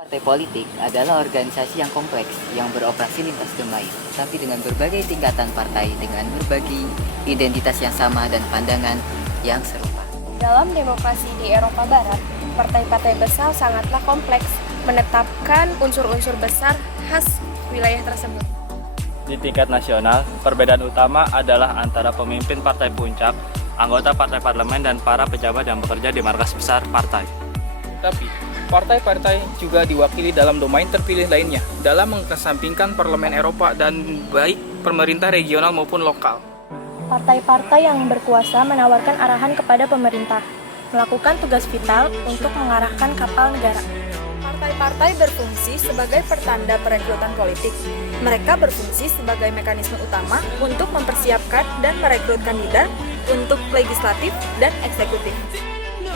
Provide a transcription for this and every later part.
Partai politik adalah organisasi yang kompleks yang beroperasi lintas domain, tapi dengan berbagai tingkatan partai dengan berbagai identitas yang sama dan pandangan yang serupa. Dalam demokrasi di Eropa Barat, partai-partai besar sangatlah kompleks, menetapkan unsur-unsur besar khas wilayah tersebut. Di tingkat nasional, perbedaan utama adalah antara pemimpin partai puncak, anggota partai parlemen, dan para pejabat yang bekerja di markas besar partai. Tapi, partai-partai juga diwakili dalam domain terpilih lainnya dalam mengesampingkan parlemen Eropa dan baik pemerintah regional maupun lokal. Partai-partai yang berkuasa menawarkan arahan kepada pemerintah, melakukan tugas vital untuk mengarahkan kapal negara. Partai-partai berfungsi sebagai pertanda perekrutan politik. Mereka berfungsi sebagai mekanisme utama untuk mempersiapkan dan merekrut kandidat untuk legislatif dan eksekutif.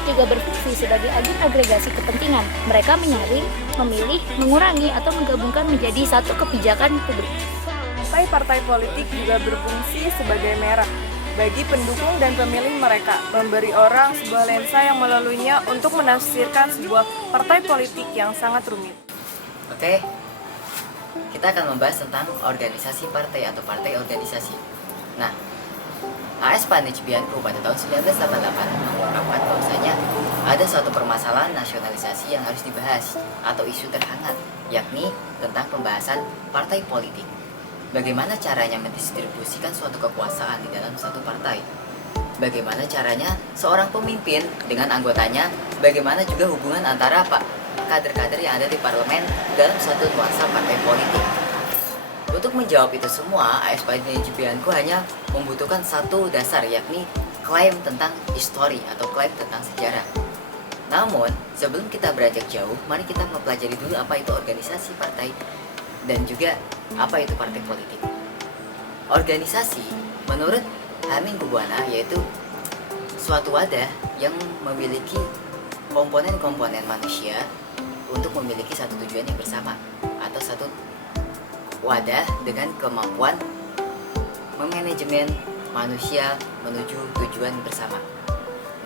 Juga berfungsi sebagai agen agregasi kepentingan. Mereka menyaring, memilih, mengurangi, atau menggabungkan menjadi satu kebijakan publik. Partai-partai politik juga berfungsi sebagai merek bagi pendukung dan pemilih mereka, memberi orang sebuah lensa yang melaluinya untuk menafsirkan sebuah partai politik yang sangat rumit. Oke, kita akan membahas tentang organisasi partai atau partai organisasi. Nah, AS Panich Bianco pada tahun 1988 mengungkapkan bahwasanya ada suatu permasalahan nasionalisasi yang harus dibahas atau isu terhangat, yakni tentang pembahasan partai politik. Bagaimana caranya mendistribusikan suatu kekuasaan di dalam satu partai? Bagaimana caranya seorang pemimpin dengan anggotanya? Bagaimana juga hubungan antara kader-kader yang ada di parlemen dalam suatu nuansa partai politik? Untuk menjawab itu semua, AS Panich Bianco hanya membutuhkan satu dasar, yakni klaim tentang histori atau klaim tentang sejarah. Namun, sebelum kita beranjak jauh, mari kita mempelajari dulu apa itu organisasi partai dan juga apa itu partai politik. Organisasi menurut Haming Kubuana yaitu suatu wadah yang memiliki komponen-komponen manusia untuk memiliki satu tujuan yang bersama, atau satu wadah dengan kemampuan memanajemen manusia menuju tujuan bersama.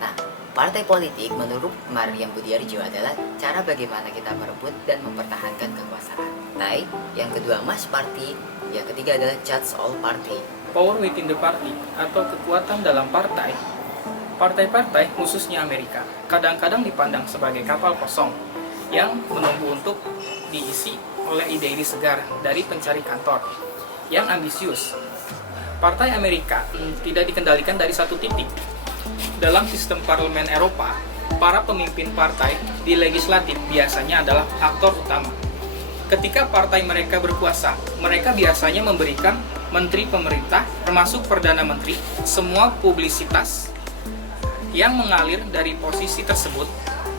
Nah, partai politik menurut Maryam Budiarjo adalah cara bagaimana kita merebut dan mempertahankan kekuasaan. Yang kedua mass party, yang ketiga adalah judge all party. Power within the party atau kekuatan dalam partai. Partai-partai khususnya Amerika kadang-kadang dipandang sebagai kapal kosong yang menunggu untuk diisi oleh ide-ide segar dari pencari kantor yang ambisius. Partai Amerika tidak dikendalikan dari satu titik. Dalam sistem parlemen Eropa, para pemimpin partai di legislatif biasanya adalah aktor utama. Ketika partai mereka berkuasa, mereka biasanya memberikan menteri pemerintah, termasuk Perdana Menteri, semua publisitas yang mengalir dari posisi tersebut.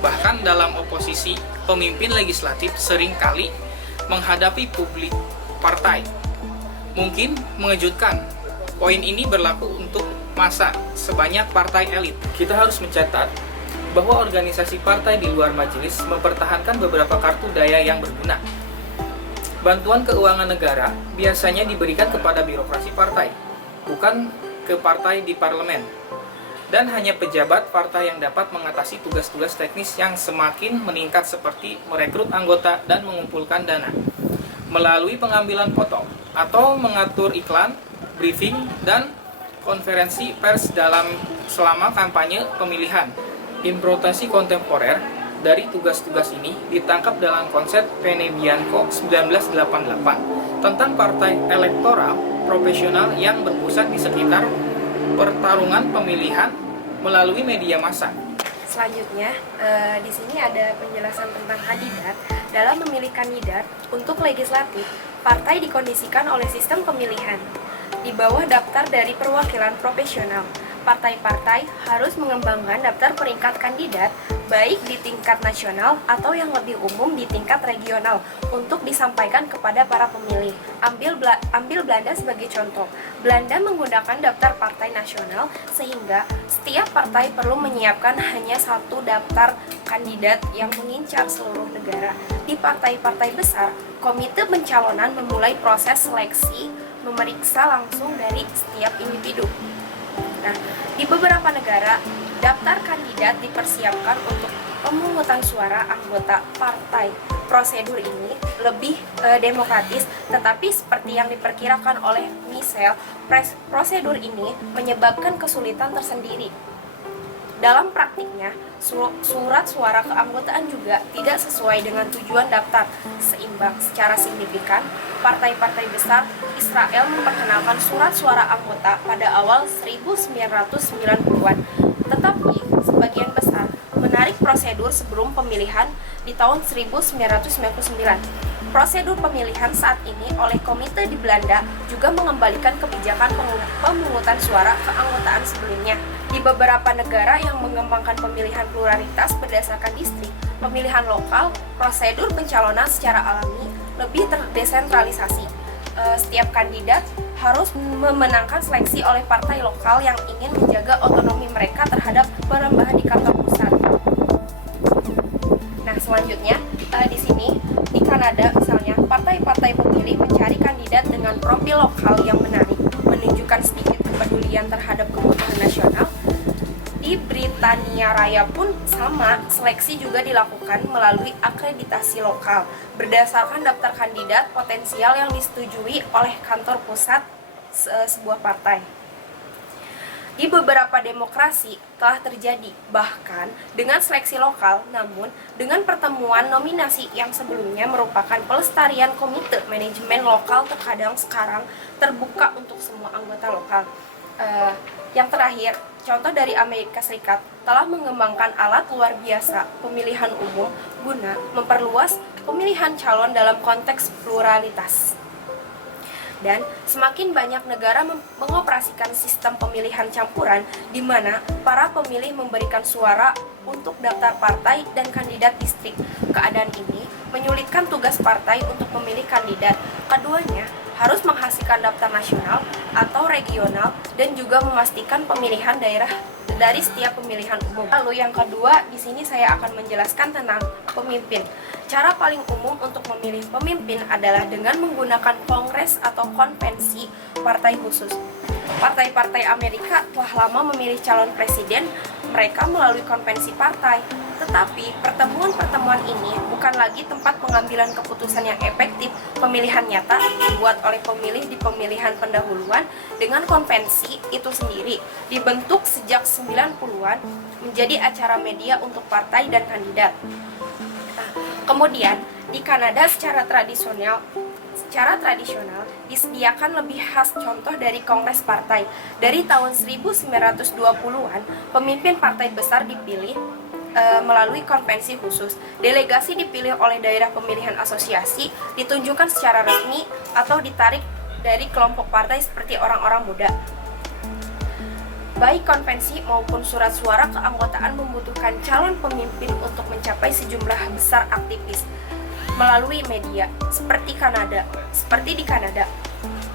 Bahkan dalam oposisi, pemimpin legislatif seringkali menghadapi publik partai. Mungkin mengejutkan, poin ini berlaku untuk masa sebanyak partai elit. Kita harus mencatat bahwa organisasi partai di luar majelis mempertahankan beberapa kartu daya yang berguna. Bantuan keuangan negara biasanya diberikan kepada birokrasi partai, bukan ke partai di parlemen. Dan hanya pejabat partai yang dapat mengatasi tugas-tugas teknis yang semakin meningkat seperti merekrut anggota dan mengumpulkan dana melalui pengambilan foto atau mengatur iklan, briefing, dan konferensi pers selama kampanye pemilihan. Improvisasi kontemporer dari tugas-tugas ini ditangkap dalam konsep Panich Bianco 1988 tentang partai elektoral profesional yang berpusat di sekitar pertarungan pemilihan melalui media massa. Selanjutnya, di sini ada penjelasan tentang kandidat. Dalam memilih kandidat untuk legislatif, partai dikondisikan oleh sistem pemilihan. Di bawah daftar dari perwakilan profesional, partai-partai harus mengembangkan daftar peringkat kandidat baik di tingkat nasional atau yang lebih umum di tingkat regional untuk disampaikan kepada para pemilih. Ambil Belanda sebagai contoh. Belanda menggunakan daftar partai nasional sehingga setiap partai perlu menyiapkan hanya satu daftar kandidat yang mengincar seluruh negara. Di partai-partai besar, komite pencalonan memulai proses seleksi memeriksa langsung dari setiap individu. Nah, di beberapa negara, daftar kandidat dipersiapkan untuk pemungutan suara anggota partai. Prosedur ini lebih demokratis, tetapi seperti yang diperkirakan oleh Michel, prosedur ini menyebabkan kesulitan tersendiri. Dalam praktiknya, surat suara keanggotaan juga tidak sesuai dengan tujuan daftar seimbang. Secara signifikan, partai-partai besar Israel memperkenalkan surat suara anggota pada awal 1990-an, tetapi sebagian besar menarik prosedur sebelum pemilihan di tahun 1999. Prosedur pemilihan saat ini oleh komite di Belanda juga mengembalikan kebijakan pemungutan suara keanggotaan sebelumnya. Di beberapa negara yang mengembangkan pemilihan pluralitas berdasarkan distrik, pemilihan lokal, prosedur pencalonan secara alami lebih terdesentralisasi. Setiap kandidat harus memenangkan seleksi oleh partai lokal yang ingin menjaga otonomi mereka terhadap perubahan di kantor pusat. Nah, selanjutnya di sini di Kanada misalnya, partai-partai pemilih mencari kandidat dengan profil lokal yang menarik, menunjukkan sedikit kepedulian terhadap kebutuhan nasional. Di Britania Raya pun sama, seleksi juga dilakukan melalui akreditasi lokal berdasarkan daftar kandidat potensial yang disetujui oleh kantor pusat sebuah partai. Di beberapa demokrasi telah terjadi bahkan dengan seleksi lokal, namun dengan pertemuan nominasi yang sebelumnya merupakan pelestarian komite manajemen lokal terkadang sekarang terbuka untuk semua anggota lokal. Yang terakhir, contoh dari Amerika Serikat telah mengembangkan alat luar biasa pemilihan umum guna memperluas pemilihan calon dalam konteks pluralitas. Dan semakin banyak negara mengoperasikan sistem pemilihan campuran di mana para pemilih memberikan suara untuk daftar partai dan kandidat distrik. Keadaan ini menyulitkan tugas partai untuk memilih kandidat. Keduanya harus menghasilkan daftar nasional atau regional dan juga memastikan pemilihan daerah dari setiap pemilihan umum. Lalu yang kedua, di sini saya akan menjelaskan tentang pemimpin. Cara paling umum untuk memilih pemimpin adalah dengan menggunakan kongres atau konvensi partai khusus. Partai-partai Amerika telah lama memilih calon presiden mereka melalui konvensi partai. Tetapi pertemuan-pertemuan ini bukan lagi tempat pengambilan keputusan yang efektif. Pemilihan nyata dibuat oleh pemilih di pemilihan pendahuluan dengan konvensi itu sendiri dibentuk sejak 90-an menjadi acara media untuk partai dan kandidat. Kemudian di Kanada secara tradisional disediakan lebih khas contoh dari kongres partai. Dari tahun 1920-an, pemimpin partai besar dipilih melalui konvensi khusus. Delegasi dipilih oleh daerah pemilihan asosiasi, ditunjukkan secara resmi atau ditarik dari kelompok partai seperti orang-orang muda. Baik konvensi maupun surat suara keanggotaan membutuhkan calon pemimpin untuk mencapai sejumlah besar aktivis melalui media seperti di Kanada.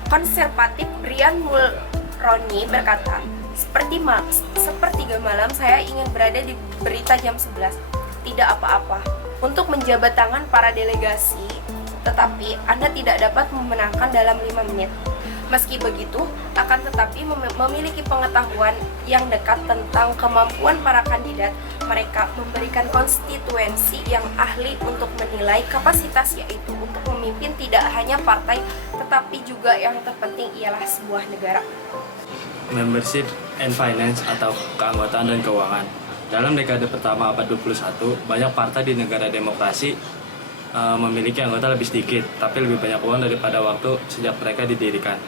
Konservatif Brian Mulroney berkata, sepertiga malam saya ingin berada di berita jam 11. Tidak apa-apa untuk menjabat tangan para delegasi, tetapi Anda tidak dapat memenangkan dalam 5 menit. Meski begitu, akan tetapi memiliki pengetahuan yang dekat tentang kemampuan para kandidat. Mereka memberikan konstituensi yang ahli untuk menilai kapasitas, yaitu untuk memimpin tidak hanya partai, tetapi juga yang terpenting ialah sebuah negara. Membership and finance atau keanggotaan dan keuangan. Dalam dekade pertama abad 21, banyak partai di negara demokrasi memiliki anggota lebih sedikit, tapi lebih banyak uang daripada waktu sejak mereka didirikan.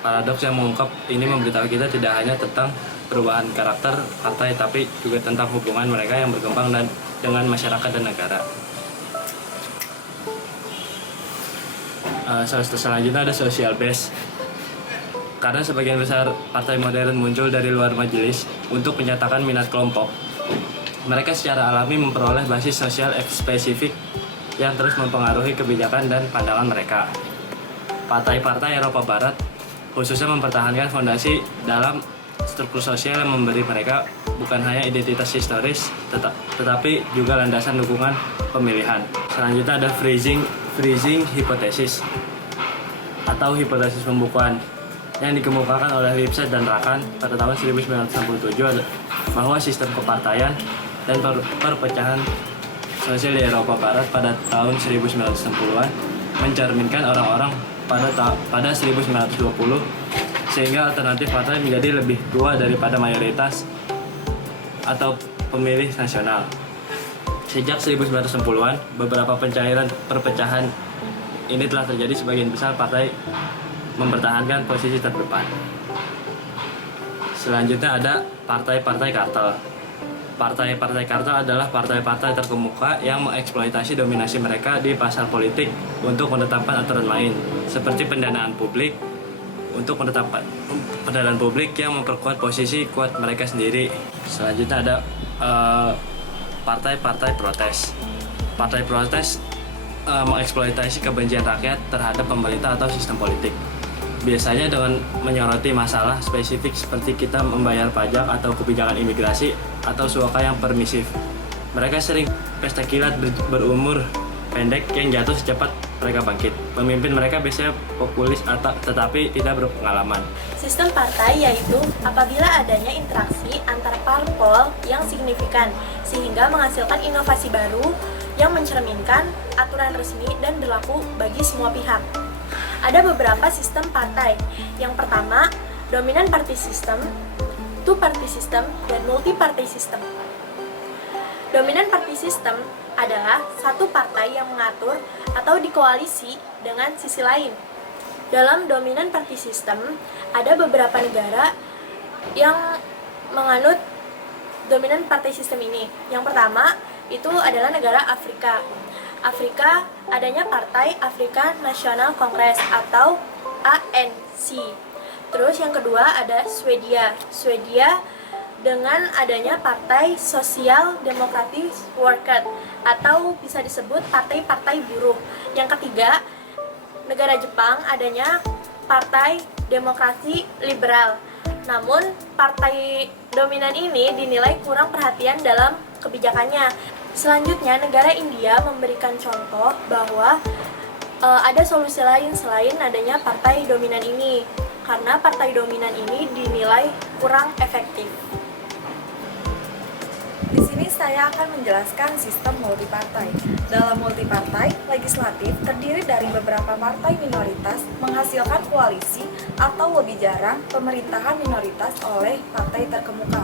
Paradoks yang mengungkap ini memberitahu kita tidak hanya tentang perubahan karakter partai, tapi juga tentang hubungan mereka yang berkembang dan dengan masyarakat dan negara. Selanjutnya ada social base. Karena sebagian besar partai modern muncul dari luar majelis untuk menyatakan minat kelompok, mereka secara alami memperoleh basis sosial spesifik yang terus mempengaruhi kebijakan dan pandangan mereka. Partai-partai Eropa Barat khususnya mempertahankan fondasi dalam struktur sosial yang memberi mereka bukan hanya identitas historis, tetapi juga landasan dukungan pemilihan. Selanjutnya ada freezing hipotesis atau hipotesis pembukuan yang dikemukakan oleh Lipset dan Rakan pada tahun 1967 bahwa sistem kepartaian dan perpecahan sosial di Eropa Barat pada tahun 1960-an mencerminkan orang-orang pada 1920, sehingga alternatif partai menjadi lebih tua daripada mayoritas atau pemilih nasional. Sejak 1960-an, beberapa perpecahan ini telah terjadi. Sebagian besar partai mempertahankan posisi terdepan. Selanjutnya ada partai-partai kartel. Partai-partai kartel adalah partai-partai terkemuka yang mengeksploitasi dominasi mereka di pasar politik untuk menetapkan aturan main, seperti pendanaan publik yang memperkuat posisi kuat mereka sendiri. Selanjutnya ada partai-partai protes. Partai protes mengeksploitasi kebencian rakyat terhadap pemerintah atau sistem politik. Biasanya dengan menyoroti masalah spesifik seperti kita membayar pajak atau kebijakan imigrasi atau suaka yang permisif. Mereka sering pesta kilat berumur pendek yang jatuh secepat mereka bangkit. Pemimpin mereka biasanya populis tetapi tidak berpengalaman. Sistem partai yaitu apabila adanya interaksi antara parpol yang signifikan sehingga menghasilkan inovasi baru yang mencerminkan aturan resmi dan berlaku bagi semua pihak. Ada beberapa sistem partai. Yang pertama, dominant party system, two party system, dan multi party system. Dominant party system adalah satu partai yang mengatur atau dikoalisi dengan sisi lain. Dalam dominant party system, ada beberapa negara yang menganut dominant party system ini. Yang pertama, itu adalah negara Afrika. Afrika adanya Partai Afrika National Congress atau ANC. Terus yang kedua ada Swedia. Swedia dengan adanya Partai Sosial Demokratis Worker atau bisa disebut partai-partai buruh. Yang ketiga, negara Jepang adanya Partai Demokrasi Liberal. Namun partai dominan ini dinilai kurang perhatian dalam kebijakannya. Selanjutnya, negara India memberikan contoh bahwa ada solusi lain selain adanya partai dominan ini, karena partai dominan ini dinilai kurang efektif. Di sini saya akan menjelaskan sistem multipartai. Dalam multipartai, legislatif terdiri dari beberapa partai minoritas menghasilkan koalisi atau lebih jarang pemerintahan minoritas oleh partai terkemuka.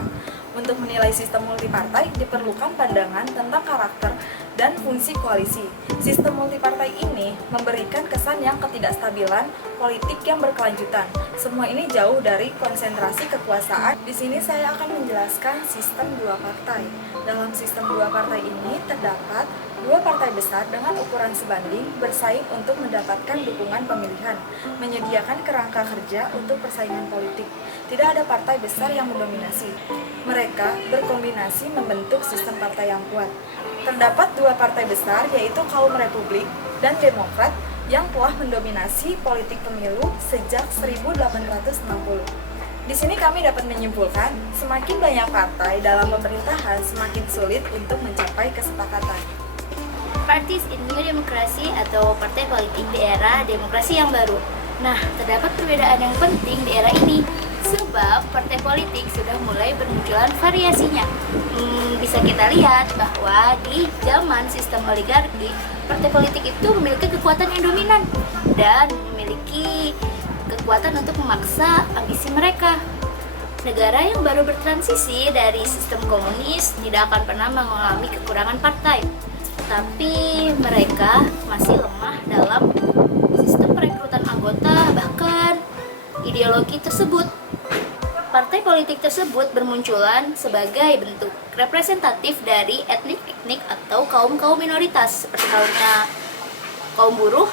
Untuk menilai sistem multipartai diperlukan pandangan tentang karakter dan fungsi koalisi. Sistem multipartai ini memberikan kesan yang ketidakstabilan politik yang berkelanjutan. Semua ini jauh dari konsentrasi kekuasaan. Di sini saya akan menjelaskan sistem dua partai. Dalam sistem dua partai ini terdapat dua partai besar dengan ukuran sebanding bersaing untuk mendapatkan dukungan pemilihan, menyediakan kerangka kerja untuk persaingan politik. Tidak ada partai besar yang mendominasi. Mereka berkombinasi membentuk sistem partai yang kuat. Terdapat dua partai besar yaitu kaum Republik dan Demokrat yang telah mendominasi politik pemilu sejak 1860. Di sini kami dapat menyimpulkan, semakin banyak partai dalam pemerintahan semakin sulit untuk mencapai kesepakatan. Parties in New Democracy atau partai politik di era demokrasi yang baru. Nah, terdapat perbedaan yang penting di era ini, sebab partai politik sudah mulai bermunculan variasinya. Bisa kita lihat bahwa di zaman sistem oligarki, partai politik itu memiliki kekuatan yang dominan dan memiliki kekuatan untuk memaksa ambisi mereka. Negara yang baru bertransisi dari sistem komunis tidak akan pernah mengalami kekurangan partai, tapi mereka masih lemah dalam sistem perekrutan anggota, bahkan ideologi tersebut. Partai politik tersebut bermunculan sebagai bentuk representatif dari etnik atau kaum-kaum minoritas seperti halnya kaum buruh,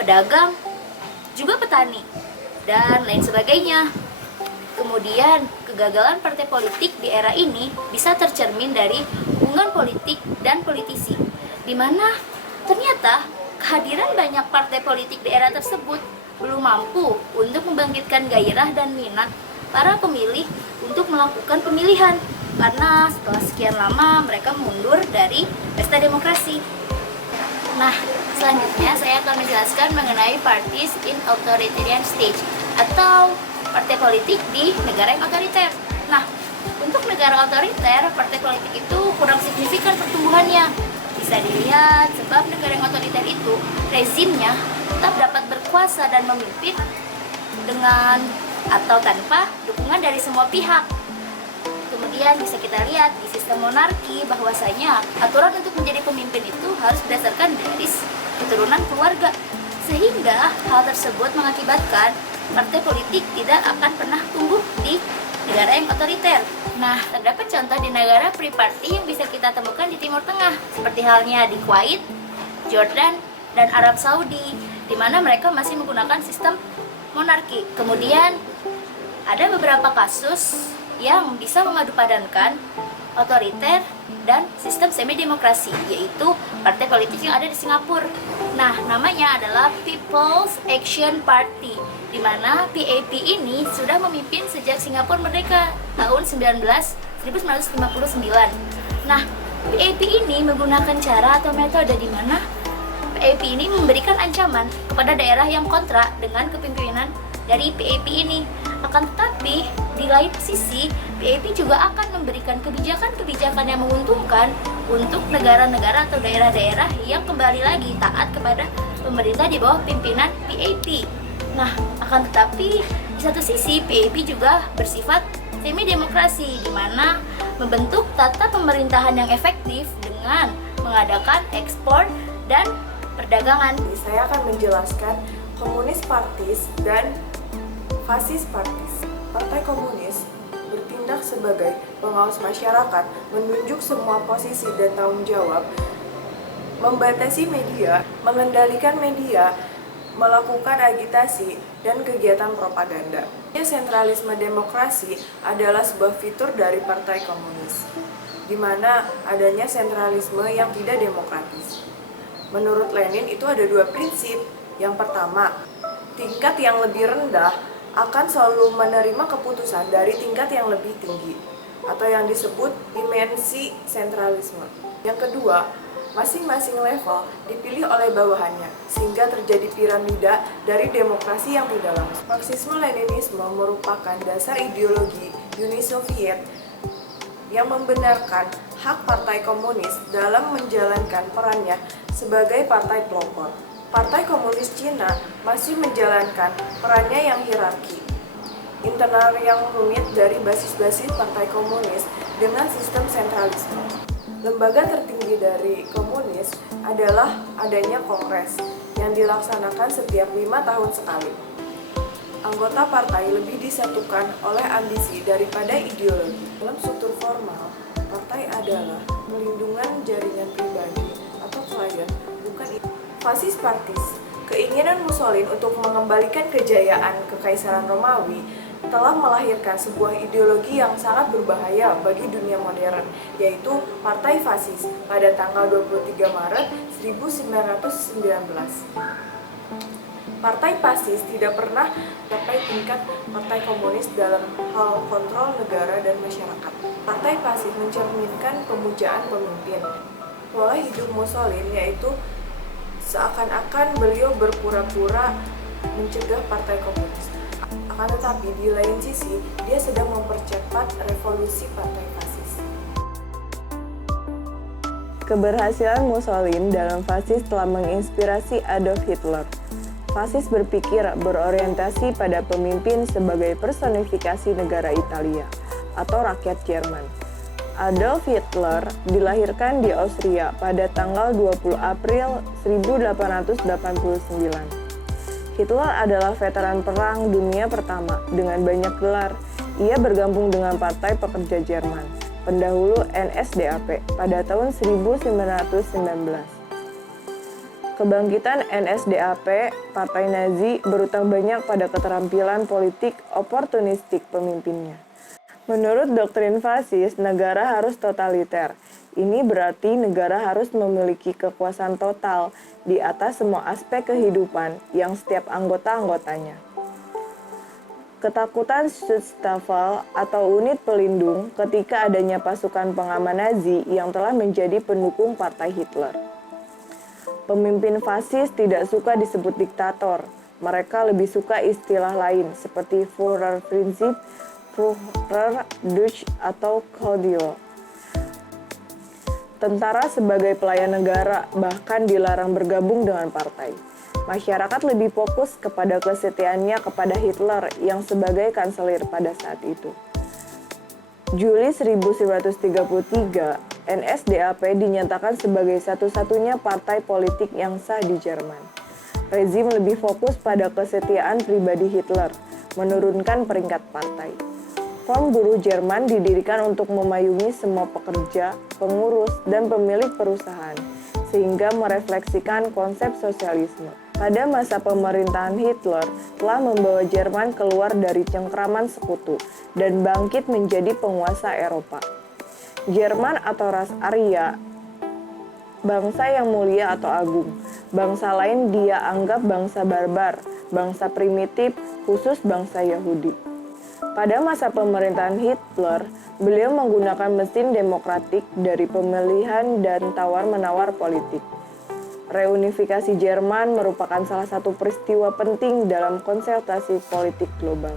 pedagang, juga petani, dan lain sebagainya. Kemudian, kegagalan partai politik di era ini bisa tercermin dari hubungan politik dan politisi, di mana ternyata kehadiran banyak partai politik di era tersebut belum mampu untuk membangkitkan gairah dan minat para pemilih untuk melakukan pemilihan, karena setelah sekian lama mereka mundur dari pesta demokrasi. Nah, selanjutnya saya akan menjelaskan mengenai parties in authoritarian stage atau partai politik di negara yang otoriter. Nah, untuk untuk negara otoriter, partai politik itu kurang signifikan pertumbuhannya. Bisa dilihat sebab negara yang otoriter itu rezimnya tetap dapat berkuasa dan memimpin dengan atau tanpa dukungan dari semua pihak. Kemudian bisa kita lihat di sistem monarki bahwasanya aturan untuk menjadi pemimpin itu harus berdasarkan dari keturunan keluarga. Sehingga hal tersebut mengakibatkan partai politik tidak akan pernah tumbuh di negara yang otoriter. Nah, terdapat contoh di negara free party yang bisa kita temukan di Timur Tengah, seperti halnya di Kuwait, Jordan, dan Arab Saudi, di mana mereka masih menggunakan sistem monarki. Kemudian ada beberapa kasus yang bisa memadupadankan otoriter dan sistem semi-demokrasi, yaitu partai politik yang ada di Singapura. Nah, namanya adalah People's Action Party, di mana PAP ini sudah memimpin sejak Singapura merdeka tahun 1959. Nah, PAP ini menggunakan cara atau metode di mana PAP ini memberikan ancaman kepada daerah yang kontra dengan kepemimpinan dari PAP ini. Akan tetapi, di lain sisi, PAP juga akan memberikan kebijakan-kebijakan yang menguntungkan untuk negara-negara atau daerah-daerah yang kembali lagi taat kepada pemerintah di bawah pimpinan PAP. Nah, akan tetapi, di satu sisi, PAP juga bersifat semi-demokrasi, di mana membentuk tata pemerintahan yang efektif dengan mengadakan ekspor dan perdagangan. Saya akan menjelaskan komunis partis dan fasis partis. Partai Komunis bertindak sebagai pengawas masyarakat, menunjuk semua posisi dan tanggung jawab, membatasi media, mengendalikan media, melakukan agitasi dan kegiatan propaganda. Sentralisme demokrasi adalah sebuah fitur dari Partai Komunis, di mana adanya sentralisme yang tidak demokratis. Menurut Lenin itu ada dua prinsip. Yang pertama, tingkat yang lebih rendah akan selalu menerima keputusan dari tingkat yang lebih tinggi, atau yang disebut dimensi sentralisme. Yang kedua, masing-masing level dipilih oleh bawahannya, sehingga terjadi piramida dari demokrasi yang tidak langsung. Marxisme-Leninisme merupakan dasar ideologi Uni Soviet yang membenarkan hak Partai Komunis dalam menjalankan perannya sebagai partai pelopor. Partai Komunis Cina masih menjalankan perannya yang hierarki internal yang rumit dari basis-basis Partai Komunis dengan sistem sentralisme. Lembaga tertinggi dari komunis adalah adanya kongres yang dilaksanakan setiap 5 tahun sekali. Anggota partai lebih disatukan oleh ambisi daripada ideologi. Dalam struktur formal, partai adalah pelindungan jaringan pribadi atau klien, bukan itu. Fasis partis, keinginan Mussolini untuk mengembalikan kejayaan Kekaisaran Romawi telah melahirkan sebuah ideologi yang sangat berbahaya bagi dunia modern, yaitu Partai Fasis pada tanggal 23 Maret 1919. Partai Fasis tidak pernah mencapai tingkat Partai Komunis dalam hal kontrol negara dan masyarakat. Partai Fasis mencerminkan pemujaan pemimpin. Pola hidup Mussolini yaitu seakan-akan beliau berpura-pura mencegah Partai Komunis. Akan tetapi di lain sisi, dia sedang mempercepat revolusi Partai Fasis. Keberhasilan Mussolini dalam fasis telah menginspirasi Adolf Hitler. Fasis berpikir berorientasi pada pemimpin sebagai personifikasi negara Italia atau rakyat Jerman. Adolf Hitler dilahirkan di Austria pada tanggal 20 April 1889. Hitler adalah veteran Perang Dunia Pertama dengan banyak gelar. Ia bergabung dengan Partai Pekerja Jerman, pendahulu NSDAP, pada tahun 1919. Kebangkitan NSDAP, Partai Nazi, berutang banyak pada keterampilan politik oportunistik pemimpinnya. Menurut doktrin fasis, negara harus totaliter. Ini berarti negara harus memiliki kekuasaan total di atas semua aspek kehidupan yang setiap anggota-anggotanya. Ketakutan Schutzstaffel atau unit pelindung ketika adanya pasukan pengaman Nazi yang telah menjadi pendukung Partai Hitler. Pemimpin fasis tidak suka disebut diktator. Mereka lebih suka istilah lain seperti Führerprinzip, Führer Deutsch atau Kodio. Tentara sebagai pelayan negara bahkan dilarang bergabung dengan partai. Masyarakat lebih fokus kepada kesetiaannya kepada Hitler yang sebagai kanselir pada saat itu. Juli 1933, NSDAP dinyatakan sebagai satu-satunya partai politik yang sah di Jerman. Rezim lebih fokus pada kesetiaan pribadi Hitler, menurunkan peringkat partai. Front Buruh Jerman didirikan untuk memayungi semua pekerja, pengurus, dan pemilik perusahaan, sehingga merefleksikan konsep sosialisme. Pada masa pemerintahan Hitler, telah membawa Jerman keluar dari cengkraman sekutu dan bangkit menjadi penguasa Eropa. Jerman atau ras Arya, bangsa yang mulia atau agung. Bangsa lain dia anggap bangsa barbar, bangsa primitif, khusus bangsa Yahudi. Pada masa pemerintahan Hitler, beliau menggunakan mesin demokratik dari pemilihan dan tawar-menawar politik. Reunifikasi Jerman merupakan salah satu peristiwa penting dalam konsultasi politik global.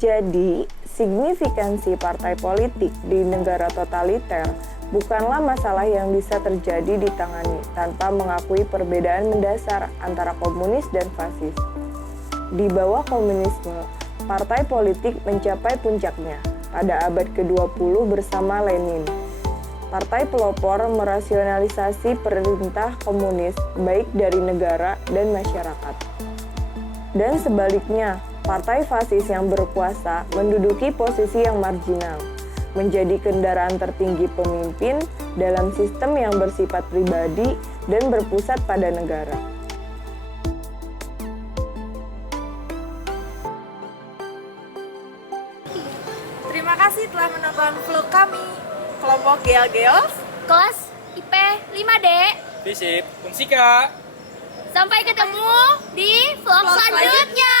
Jadi, signifikansi partai politik di negara totaliter bukanlah masalah yang bisa terjadi ditangani tanpa mengakui perbedaan mendasar antara komunis dan fasis. Di bawah komunisme, partai politik mencapai puncaknya pada abad ke-20 bersama Lenin. Partai pelopor merasionalisasi perintah komunis baik dari negara dan masyarakat. Dan sebaliknya, partai fasis yang berkuasa menduduki posisi yang marginal, menjadi kendaraan tertinggi pemimpin dalam sistem yang bersifat pribadi dan berpusat pada negara. Terima kasih telah menonton vlog kami, kelompok Geol-Geos. Kelas IP 5D. Visip, Unsika. Sampai ketemu di vlog selanjutnya.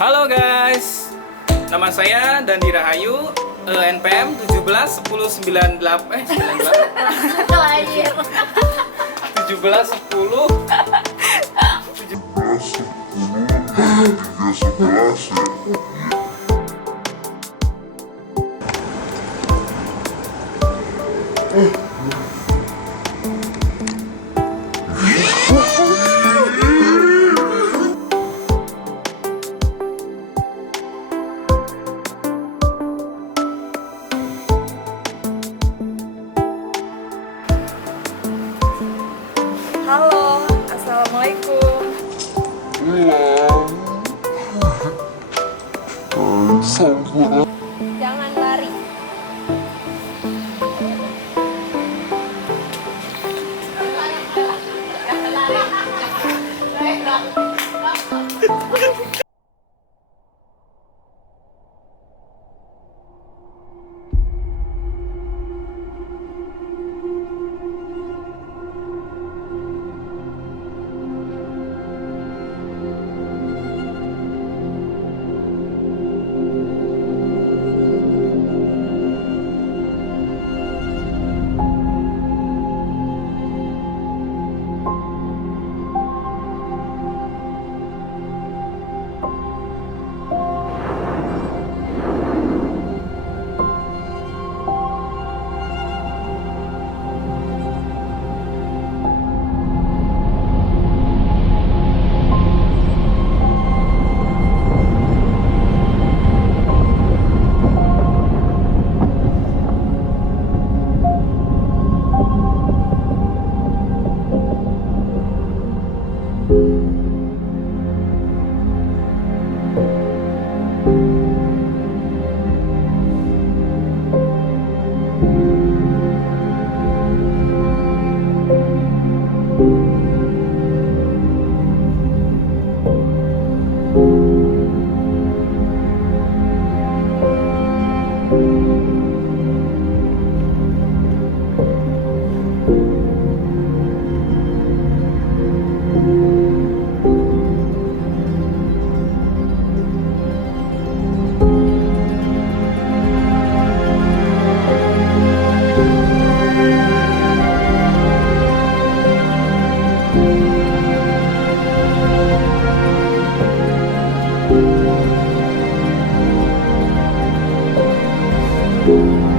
Halo guys, nama saya Dandi Rahayu, NPM 17 10 98 Kelahir. 17 10 Halo, Assalamualaikum. Jangan lari. Thank you.